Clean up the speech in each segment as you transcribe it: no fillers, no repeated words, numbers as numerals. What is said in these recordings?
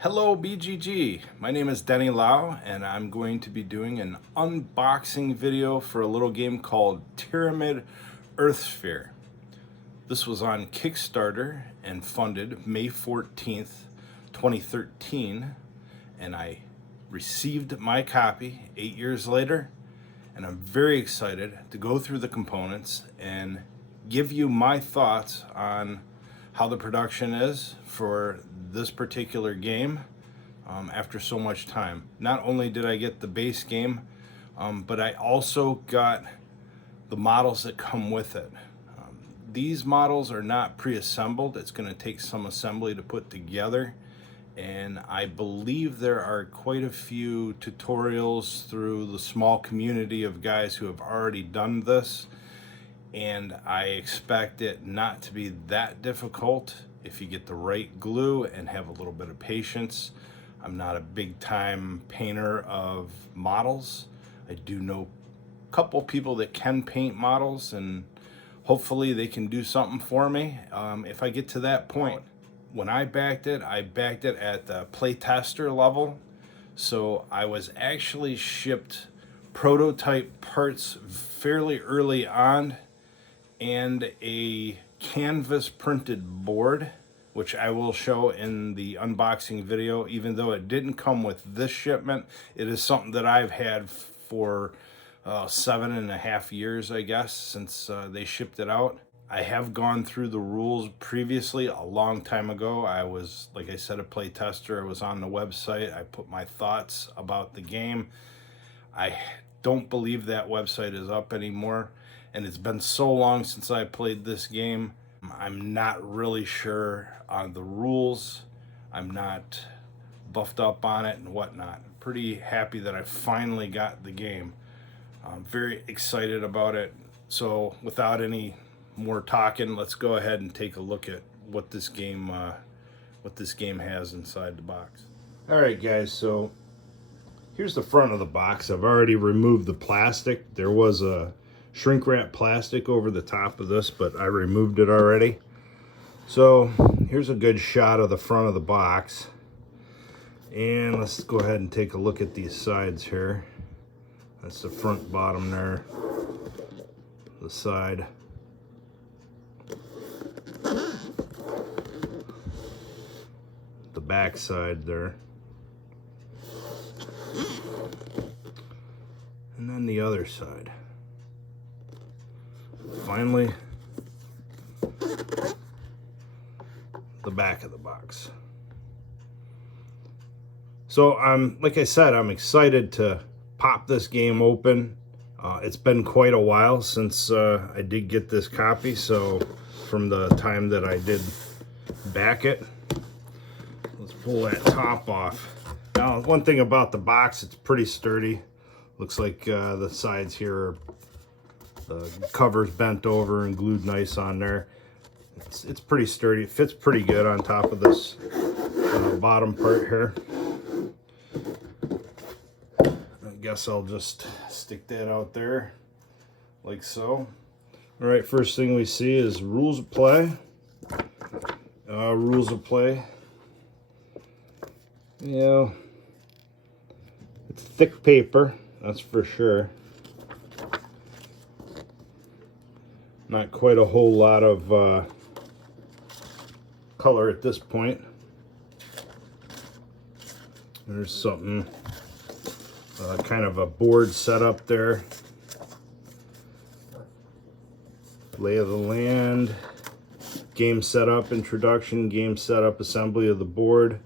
Hello BGG, my name is Denny Lau and I'm going to be doing an unboxing video for a little game called Teramyyd Earthsphere. This was on Kickstarter and funded May 14th, 2013, and I received my copy 8 years later, and I'm very excited to go through the components and give you my thoughts on how the production is for this particular game after so much time. Not only did I get the base game, but I also got the models that come with it. These models are not pre-assembled. It's going to take some assembly to put together, and I believe there are quite a few tutorials through the small community of guys who have already done this, and I expect it not to be that difficult if you get the right glue and have a little bit of patience. I'm not a big time painter of models. I do know a couple people that can paint models, and hopefully they can do something for me if I get to that point. When I backed it at the playtester level, so I was actually shipped prototype parts fairly early on and a canvas printed board, which I will show in the unboxing video. Even though it didn't come with this shipment, it is something that I've had for 7.5 years, I guess, since they shipped it out. I have gone through the rules previously a long time ago. I was, like I said, a play tester. I was on the website. I put my thoughts about the game. I don't believe that website is up anymore, and it's been so long since I played this game. I'm not really sure on the rules. I'm not buffed up on it and whatnot. I'm pretty happy that I finally got the game. I'm very excited about it. So without any more talking, let's go ahead and take a look at what this game has inside the box. All right, guys, so here's the front of the box. I've already removed the plastic. There was a shrink wrap plastic over the top of this, but I removed it already. So here's a good shot of the front of the box. And let's go ahead and take a look at these sides here. That's the front, bottom there, the side. The back side there. And then the other side. Finally, the back of the box. So like I said, I'm excited to pop this game open. It's been quite a while since I did get this copy, so from the time that I did back it. Let's pull that top off. Now, one thing about the box, it's pretty sturdy. Looks like the sides here are, the cover's bent over and glued nice on there. It's pretty sturdy. It fits pretty good on top of this bottom part here. I guess I'll just stick that out there like so. All right, first thing we see is rules of play. Rules of play. Yeah, it's thick paper, that's for sure. Not quite a whole lot of color at this point. There's something, kind of a board setup there. Lay of the land, game setup, introduction, game setup, assembly of the board.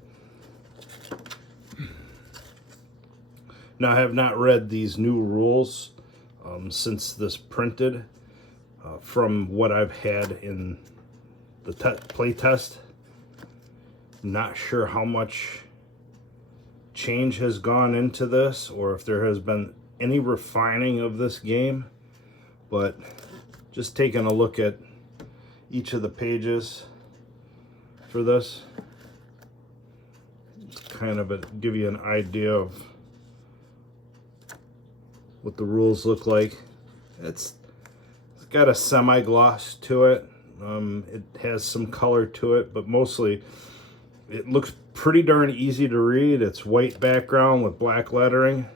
Now, I have not read these new rules since this printed. From what I've had in the play test, not sure how much change has gone into this or if there has been any refining of this game, but just taking a look at each of the pages for this, just kind of give you an idea of what the rules look like. It's got a semi-gloss to it. It has some color to it, but mostly It looks pretty darn easy to read. It's white background with black lettering.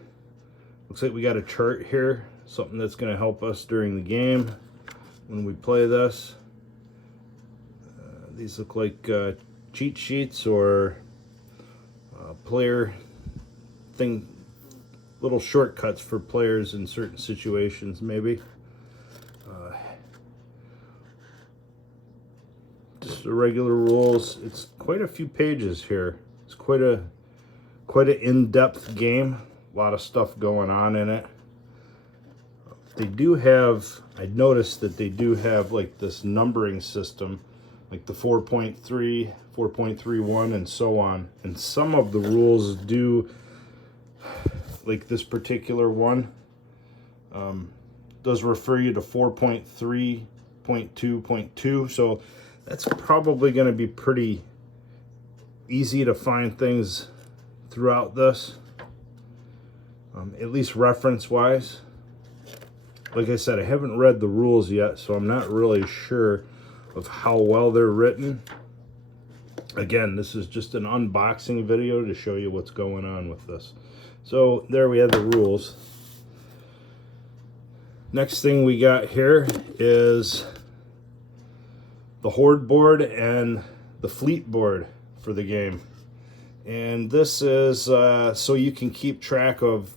Looks like we got a chart here, something that's going to help us during the game when we play this. These look like cheat sheets or player thing, little shortcuts for players in certain situations, maybe. Just the regular rules. It's quite a few pages here. It's quite an in-depth game. A lot of stuff going on in it. They do have, I noticed that they do have like this numbering system, like the 4.3, 4.31, and so on. And some of the rules do, like this particular one, does refer you to 4.3.2.2. So that's probably going to be pretty easy to find things throughout this, at least reference-wise. Like I said, I haven't read the rules yet, so I'm not really sure of how well they're written. Again, this is just an unboxing video to show you what's going on with this. So there we have the rules. Next thing we got here is the Horde board and the Fleet board for the game. And this is so you can keep track of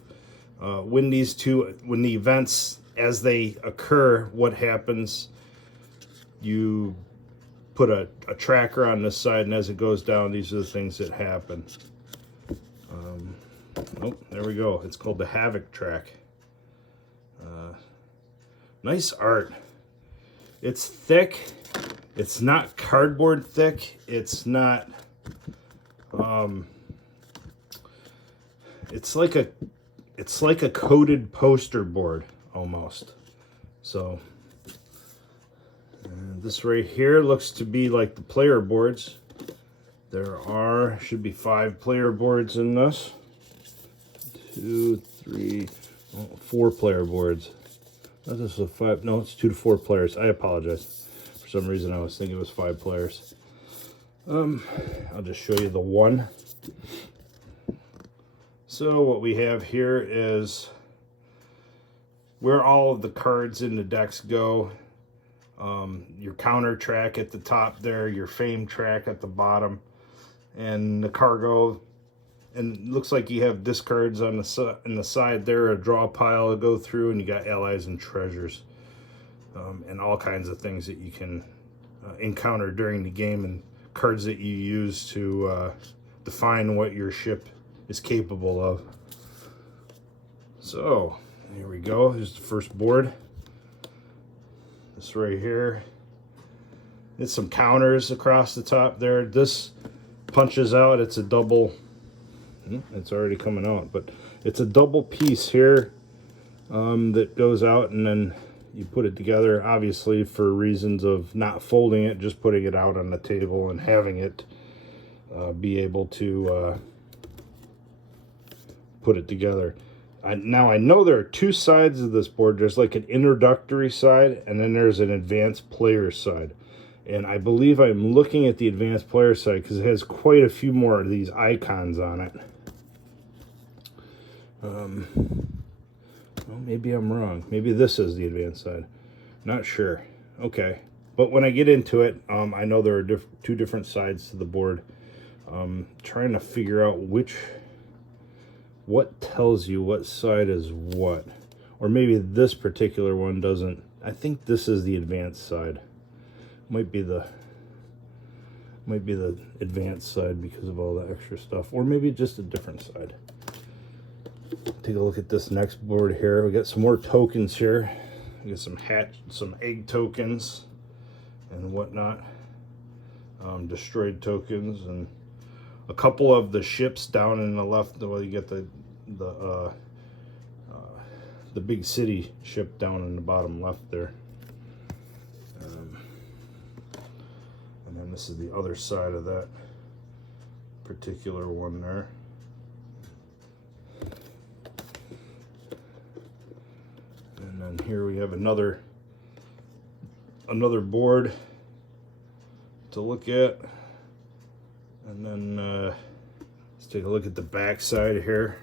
when the events, as they occur, what happens. You put a tracker on this side, and as it goes down, these are the things that happen. Oh, there we go. It's called the Havoc track. Nice art. It's thick. It's not cardboard thick. It's not. It's like a coated poster board almost. So this right here looks to be like the player boards. There should be 5 player boards in this. 2, 3, 4 player boards. Not this is 5. No, it's 2 to 4 players. I apologize. For some reason, I was thinking it was 5 players. I'll just show you the one. So what we have here is where all of the cards in the decks go. Your counter track at the top there, your fame track at the bottom, and the cargo. And it looks like you have discards on the side there, a draw pile to go through, and you got allies and treasures, and all kinds of things that you can encounter during the game, and cards that you use to define what your ship is capable of. So here we go. Here's the first board. This right here. It's some counters across the top there. This punches out. It's a double. It's already coming out, but it's a double piece here that goes out, and then you put it together, obviously for reasons of not folding it, just putting it out on the table and having it be able to put it together. Now I know there are 2 sides of this board. There's like an introductory side, and then there's an advanced player side. And I believe I'm looking at the advanced player side because it has quite a few more of these icons on it. Well, maybe I'm wrong. Maybe this is the advanced side. Not sure. Okay. But when I get into it, I know there are 2 different sides to the board. Trying to figure out what tells you what side is what. Or maybe this particular one doesn't. I think this is the advanced side. Might be the advanced side because of all the extra stuff. Or maybe just a different side. Take a look at this next board here. We got some more tokens here. We got some egg tokens and whatnot. Destroyed tokens, and a couple of the ships down in the left. Well, you get the big city ship down in the bottom left there. And then this is the other side of that particular one there. And then here we have another board to look at. And then let's take a look at the back side here.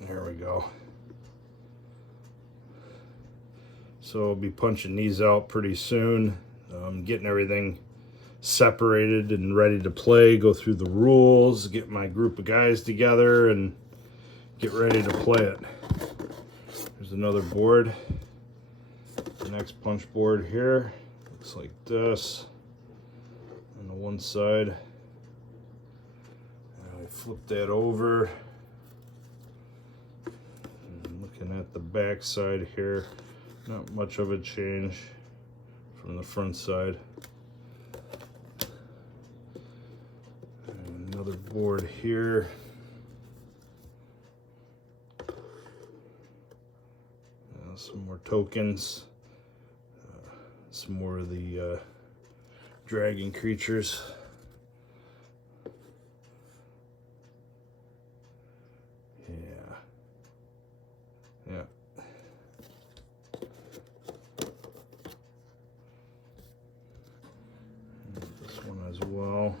There we go. So I'll be punching these out pretty soon, getting everything separated and ready to play, go through the rules, get my group of guys together and get ready to play it. There's another board. The next punch board here looks like this on the one side. And I flip that over. And looking at the back side here, not much of a change from the front side. And another board here. Some more tokens. Some more of the dragon creatures. Yeah. This one as well.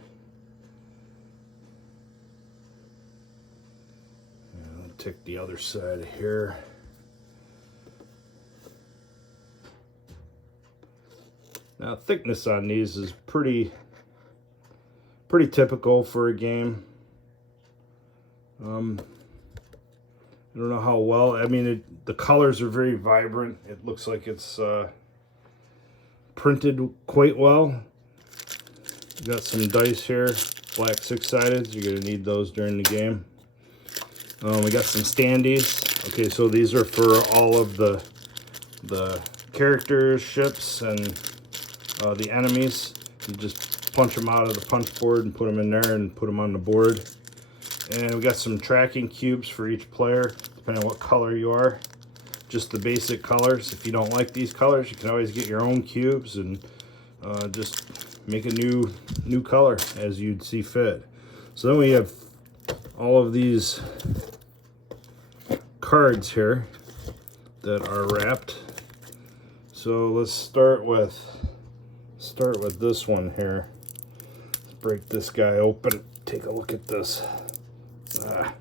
And I'll take the other side here. Now, thickness on these is pretty typical for a game. I don't know how well. I mean, the colors are very vibrant. It looks like it's printed quite well. You got some dice here, black 6-sided. You're gonna need those during the game. We got some standees. Okay, so these are for all of the characters, ships, and the enemies. You just punch them out of the punch board and put them in there and put them on the board. And we got some tracking cubes for each player, depending on what color you are. Just the basic colors. If you don't like these colors, you can always get your own cubes and just make a new color as you'd see fit. So then we have all of these cards here that are wrapped. So let's start with this one here. Let's break this guy open. Take a look at this. All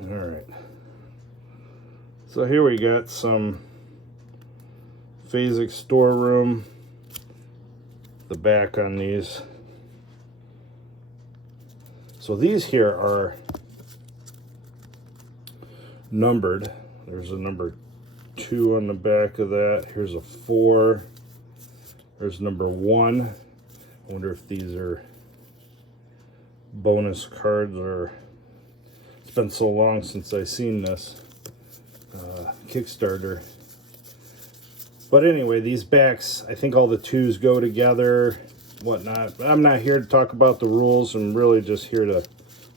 right. So here we got some Phasic Storeroom. The back on these. So these here are numbered. There's a number 2 on the back of that. Here's a 4. There's number 1. I wonder if these are bonus cards, or it's been so long since I've seen this Kickstarter. But anyway, these backs, I think all the 2s go together, whatnot. But I'm not here to talk about the rules. I'm really just here to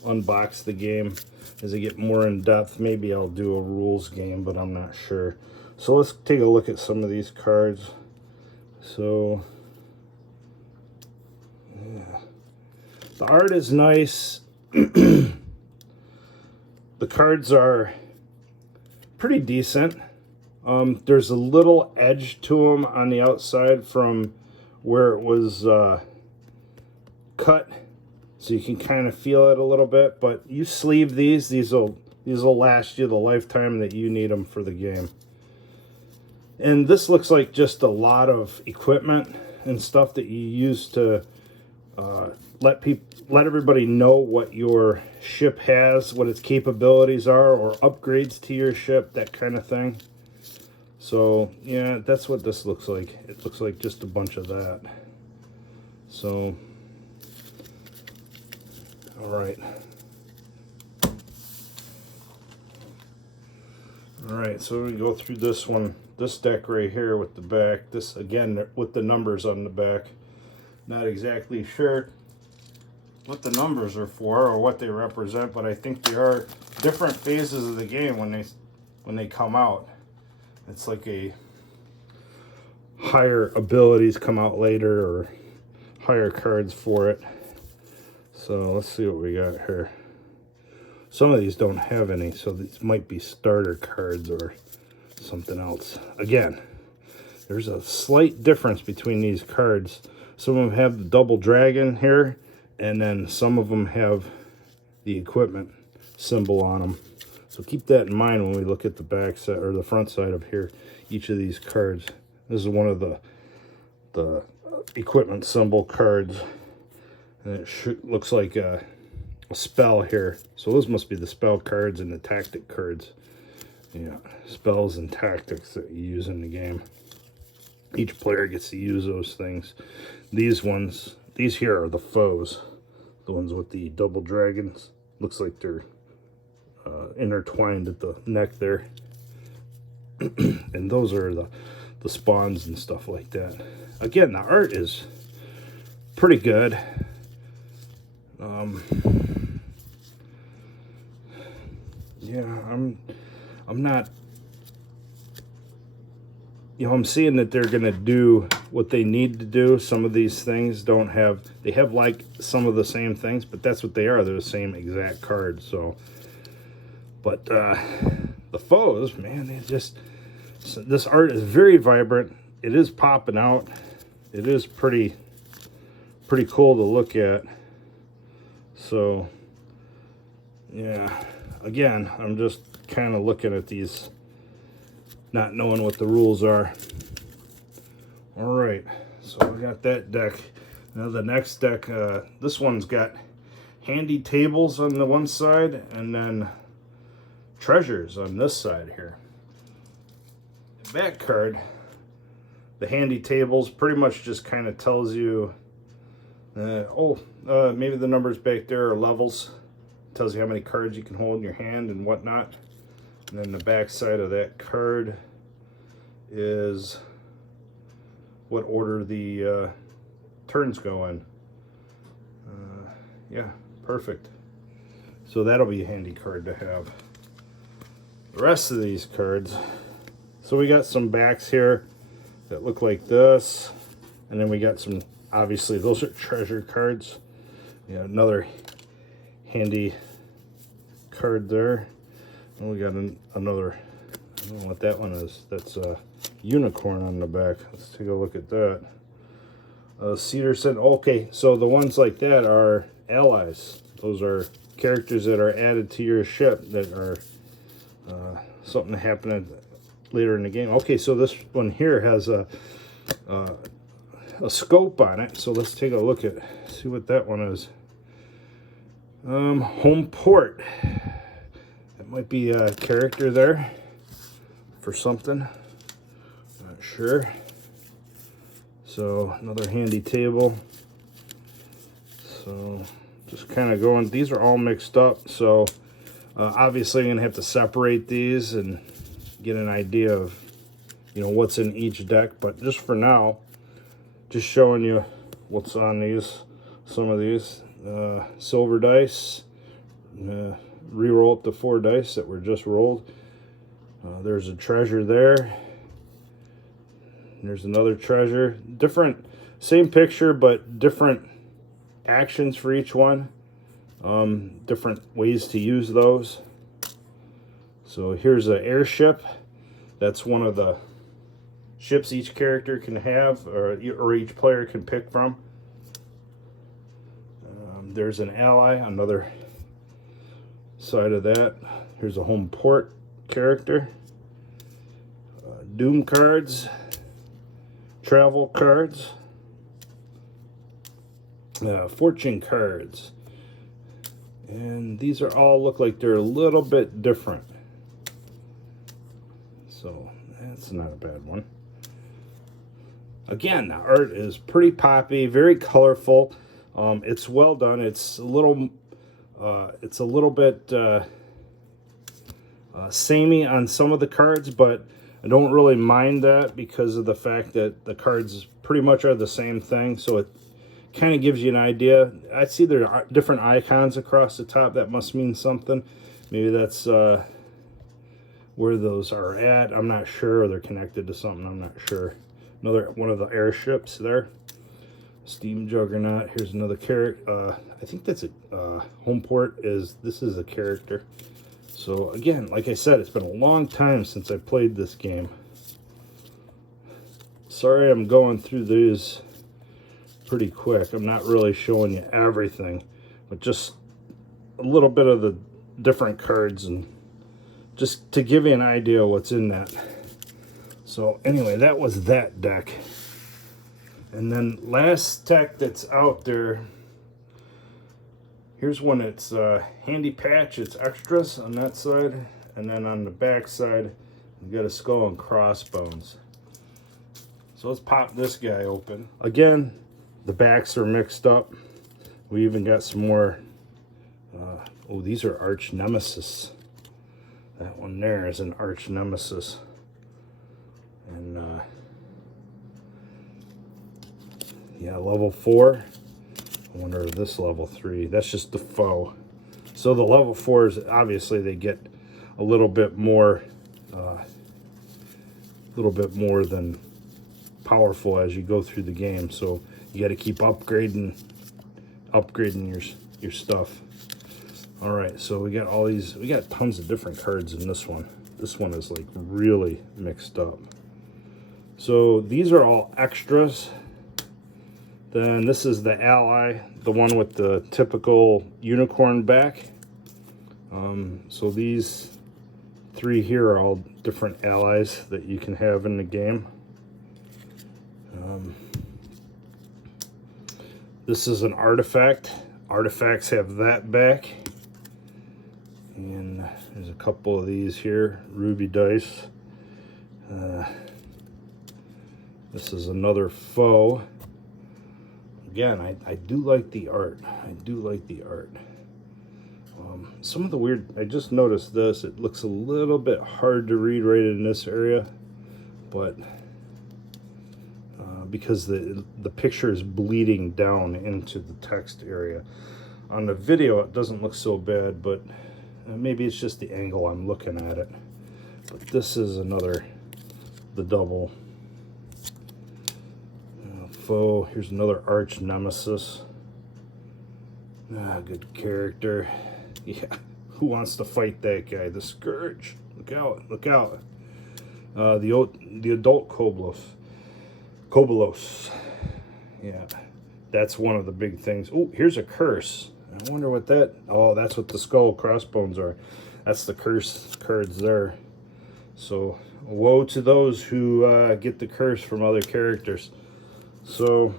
unbox the game. As I get more in depth, maybe I'll do a rules game, but I'm not sure. So let's take a look at some of these cards. So, yeah. The art is nice. The cards are pretty decent. There's a little edge to them on the outside from where it was cut, so you can kind of feel it a little bit. But you sleeve these will last you the lifetime that you need them for the game. And this looks like just a lot of equipment and stuff that you use to let everybody know what your ship has, what its capabilities are, or upgrades to your ship, that kind of thing. So yeah, that's what this looks like. It looks like just a bunch of that. So, all right. All right, so we go through this one, this deck right here with the back. This, again, with the numbers on the back. Not exactly sure what the numbers are for or what they represent, but I think they are different phases of the game when they come out. It's like a higher abilities come out later, or higher cards for it. So let's see what we got here. Some of these don't have any, so these might be starter cards or something else. Again, there's a slight difference between these cards. Some of them have the double dragon here, and then some of them have the equipment symbol on them. So keep that in mind when we look at the back side or the front side of here, each of these cards. This is one of the equipment symbol cards, and it looks like a spell here. So those must be the spell cards and the tactic cards. Yeah, spells and tactics that you use in the game. Each player gets to use those things. These here are the foes. The ones with the double dragons. Looks like they're intertwined at the neck there. And those are the spawns and stuff like that. Again, the art is pretty good. Yeah, I'm not, you know, I'm seeing that they're gonna do what they need to do. Some of these things they have like some of the same things, but that's what they are. They're the same exact cards. So, but the foes, man, this art is very vibrant. It is popping out. It is pretty cool to look at. So, yeah, again, I'm just kind of looking at these, not knowing what the rules are. All right, so we got that deck. Now the next deck, this one's got handy tables on the one side and then treasures on this side here. The back card, the handy tables pretty much just kind of tells you, maybe the numbers back there are levels. Tells you how many cards you can hold in your hand and whatnot. And then the back side of that card is what order the turns go in. Yeah, perfect. So that'll be a handy card to have. The rest of these cards, so we got some backs here that look like this, and then we got some, obviously those are treasure cards. Yeah, another handy card there. And we got another, I don't know what that one is. That's a unicorn on the back. Let's take a look at that. Cedar said, okay, so the ones like that are allies. Those are characters that are added to your ship that are something happening later in the game. Okay, so this one here has a scope on it. So let's take a look at, see what that one is. Home port. That might be a character there for something. Not sure. So another handy table. So just kind of going, these are all mixed up. So obviously I'm gonna have to separate these and get an idea of, you know, what's in each deck. But just for now, just showing you what's on these, some of these. Silver dice, re-roll up the 4 dice that were just rolled. There's a treasure there. There's another treasure. Different, same picture, but different actions for each one. Different ways to use those. So here's an airship. That's one of the ships each character can have, or each player can pick from. There's an ally, another side of that. Here's a home port character. Doom cards. Travel cards. Fortune cards. And these are all look like they're a little bit different. So that's not a bad one. Again, the art is pretty poppy, very colorful. It's well done. It's a little bit samey on some of the cards, but I don't really mind that because of the fact that the cards pretty much are the same thing. So it kind of gives you an idea. I see there are different icons across the top. That must mean something. Maybe that's where those are at. I'm not sure. They're connected to something. I'm not sure. Another one of the airships there. Steam Juggernaut. Here's another character. I think that's a home port. This is a character. So again, like I said, it's been a long time since I played this game. Sorry I'm going through these pretty quick. I'm not really showing you everything, but just a little bit of the different cards and just to give you an idea of what's in that. So anyway, that was that deck. And then last deck that's out there, here's one that's handy patch. It's extras on that side, and then on the back side you got a skull and crossbones. So let's pop this guy open. Again, the backs are mixed up. We even got some more oh, these are arch nemesis. That one there is an arch nemesis. And yeah, level 4. I wonder if this level 3, that's just the foe. So the level 4s, obviously they get a little bit more than powerful as you go through the game. So you got to keep upgrading your stuff. All right, so we got all these, we got tons of different cards in this one. This one is like really mixed up. So these are all extras. Then this is the ally, the one with the typical unicorn back. So these 3 here are all different allies that you can have in the game. This is an artifact. Artifacts have that back. And there's a couple of these here, ruby dice. This is another foe. Again, I do like the art. I do like the art. Some of the weird, I just noticed this. It looks a little bit hard to read right in this area, but because the picture is bleeding down into the text area. On the video, it doesn't look so bad, but maybe it's just the angle I'm looking at it. But this is another, the double foe. Here's another arch nemesis. Good character. Yeah, who wants to fight that guy? The Scourge. Look out! Look out! The adult Kobolos. Yeah, that's one of the big things. Oh, here's a curse. I wonder what that. Oh, that's what the skull crossbones are. That's the curse cards there. So woe to those who get the curse from other characters. So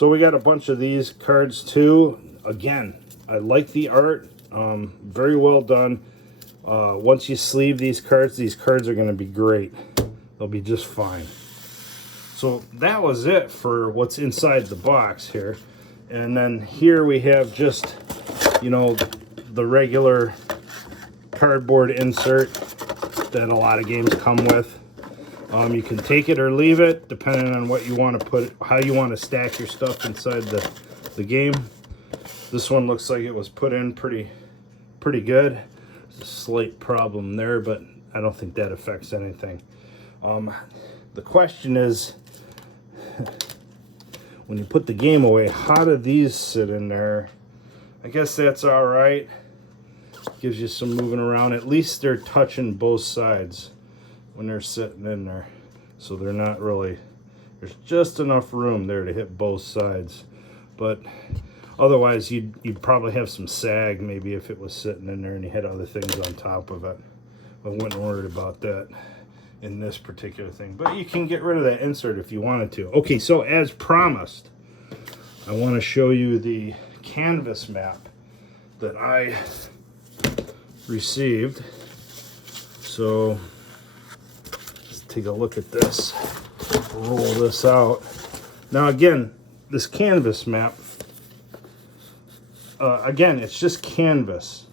we got a bunch of these cards too. Again, I like the art. Very well done. Once you sleeve these cards are going to be great. They'll be just fine. So that was it for what's inside the box here. And then here we have just, you know, the regular cardboard insert that a lot of games come with. You can take it or leave it, depending on what you want to put, how you want to stack your stuff inside the game. This one looks like it was put in pretty good. There's a slight problem there, but I don't think that affects anything. The question is, when you put the game away, how do these sit in there? I guess that's all right. Gives you some moving around. At least they're touching both sides when they're sitting in there, so they're not really, there's just enough room there to hit both sides. But otherwise you'd probably have some sag maybe if it was sitting in there and you had other things on top of it. I wouldn't worry about that in this particular thing, but you can get rid of that insert if you wanted to. Okay, so as promised, I want to show you the canvas map that I received. So let's take a look at this. Roll this out. Now again, this canvas map, again, it's just canvas,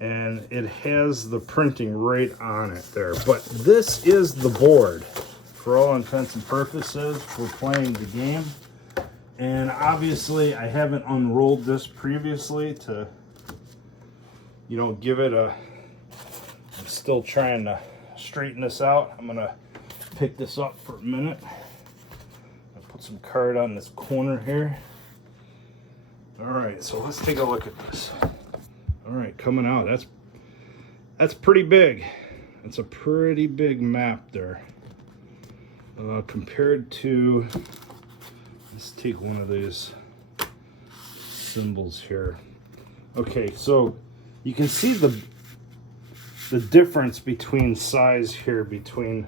and it has the printing right on it there. But this is the board for all intents and purposes for playing the game. And obviously I haven't unrolled this previously to, you know, give it a, I'm still trying to straighten this out. I'm gonna pick this up for a minute. I'll put some card on this corner here. All right, so let's take a look at this. All right, coming out, that's pretty big. It's a pretty big map there. Compared to, let's Let's take one of these symbols here. Okay, so you can see the difference between size here between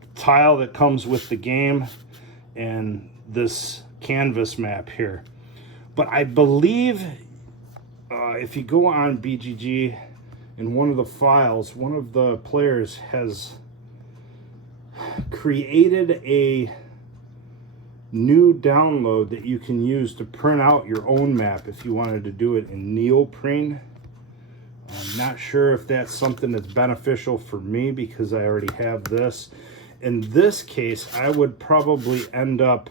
the tile that comes with the game and this canvas map here. But I believe if you go on BGG, in one of the files, one of the players has created a new download that you can use to print out your own map if you wanted to do it in neoprene. I'm not sure if that's something that's beneficial for me because I already have this. In this case, I would probably end up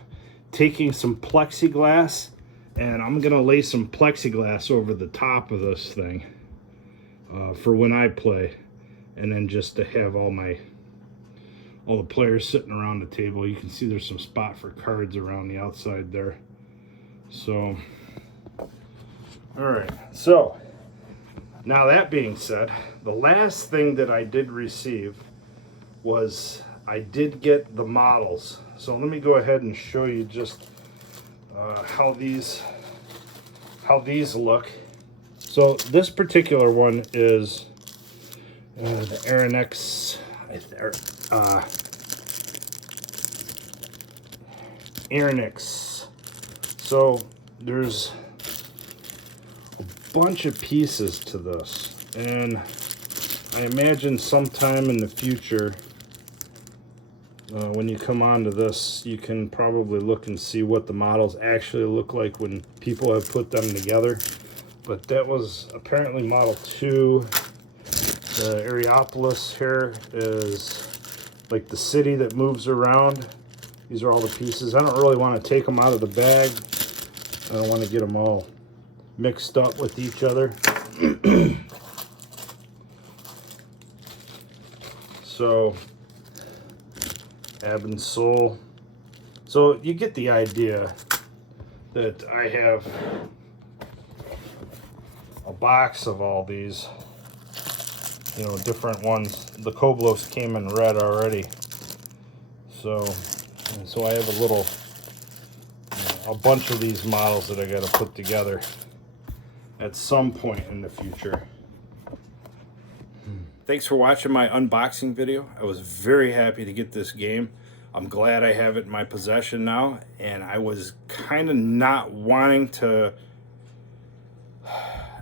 taking some plexiglass, and I'm gonna lay some plexiglass over the top of this thing for when I play, and then just to have all the players sitting around the table. You can see there's some spot for cards around the outside there. So, all right, so now that being said, the last thing that I did receive was I did get the models. So let me go ahead and show you just how these look. So this particular one is the Aronix. So there's a bunch of pieces to this, and I imagine sometime in the future when you come onto this, you can probably look and see what the models actually look like when people have put them together. But that was apparently model 2. The Areopolis here is like the city that moves around. These are all the pieces. I don't really want to take them out of the bag. I don't want to get them all mixed up with each other. So, Ab and Soul. So you get the idea that I have a box of all these, you know, different ones. The Koblos came in red already. So I have a bunch of these models that I got to put together at some point in the future. Thanks for watching my unboxing video. I was very happy to get this game. I'm glad I have it in my possession now, and I was kind of not wanting to...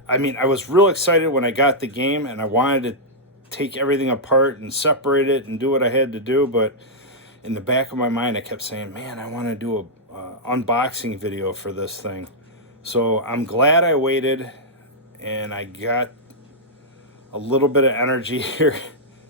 I mean, I was real excited when I got the game, and I wanted to take everything apart and separate it and do what I had to do, but in the back of my mind, I kept saying, man, I want to do a unboxing video for this thing. So I'm glad I waited, and I got a little bit of energy here,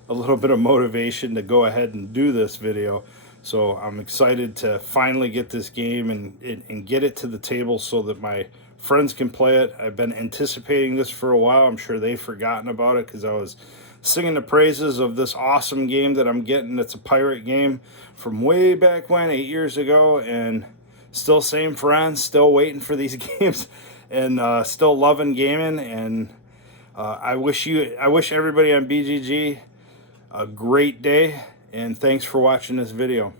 a little bit of motivation to go ahead and do this video. So I'm excited to finally get this game and get it to the table so that my friends can play it. I've been anticipating this for a while. I'm sure they've forgotten about it because I was singing the praises of this awesome game that I'm getting. It's a pirate game from way back when, 8 years ago, and still same friends, still waiting for these games, and still loving gaming. And I wish everybody on BGG a great day, and thanks for watching this video.